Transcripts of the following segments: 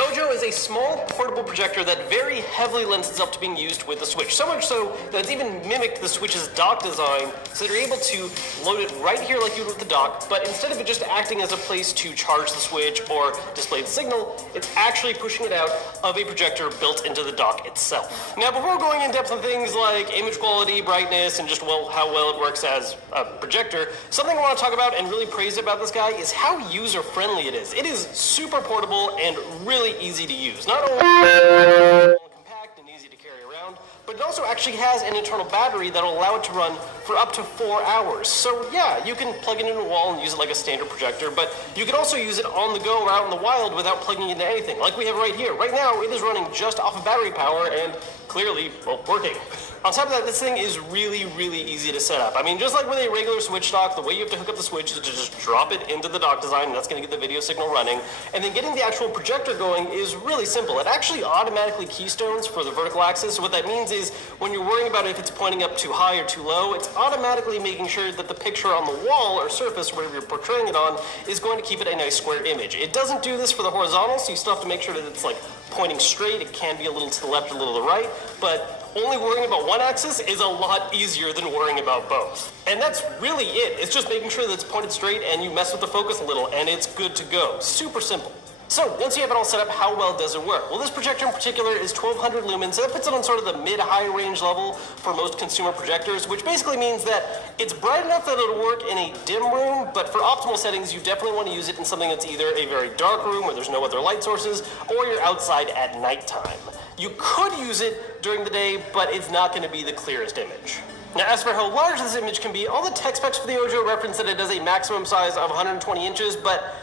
Ojo is a small portable projector that very heavily lends itself to being used with the Switch. So much so that it's even mimicked the Switch's dock design, so that you're able to load it right here like you would with the dock, but instead of it just acting as a place to charge the Switch or display the signal, it's actually pushing it out of a projector built into the dock itself. Now, before going in depth on things like image quality, brightness, and just how well it works as a projector, something I want to talk about and really praise about this guy is how user-friendly it is. It is super portable and really easy to use. Not only compact and easy to carry around, but it also actually has an internal battery that'll allow it to run for up to 4 hours. So yeah, you can plug it into a wall and use it like a standard projector, but you can also use it on the go or out in the wild without plugging it into anything, like we have right here. Right now, it is running just off of battery power and clearly, well, working. On top of that, this thing is really, really easy to set up. I mean, just like with a regular Switch dock, the way you have to hook up the Switch is to just drop it into the dock design, and that's going to get the video signal running. And then getting the actual projector going is really simple. It actually automatically keystones for the vertical axis. So what that means is when you're worrying about if it's pointing up too high or too low, it's automatically making sure that the picture on the wall or surface, whatever you're portraying it on, is going to keep it a nice square image. It doesn't do this for the horizontal, so you still have to make sure that it's like pointing straight. It can be a little to the left, a little to the right, but only worrying about one axis is a lot easier than worrying about both. And that's really it. It's just making sure that it's pointed straight and you mess with the focus a little and it's good to go. Super simple. So once you have it all set up, how well does it work? Well, this projector in particular is 1200 lumens, so that puts it on sort of the mid-high range level for most consumer projectors, which basically means that it's bright enough that it'll work in a dim room, but for optimal settings, you definitely want to use it in something that's either a very dark room where there's no other light sources, or you're outside at nighttime. You could use it during the day, but it's not going to be the clearest image. Now, as for how large this image can be, all the tech specs for the Ojo reference that it does a maximum size of 120 inches, but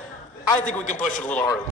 I think we can push it a little harder.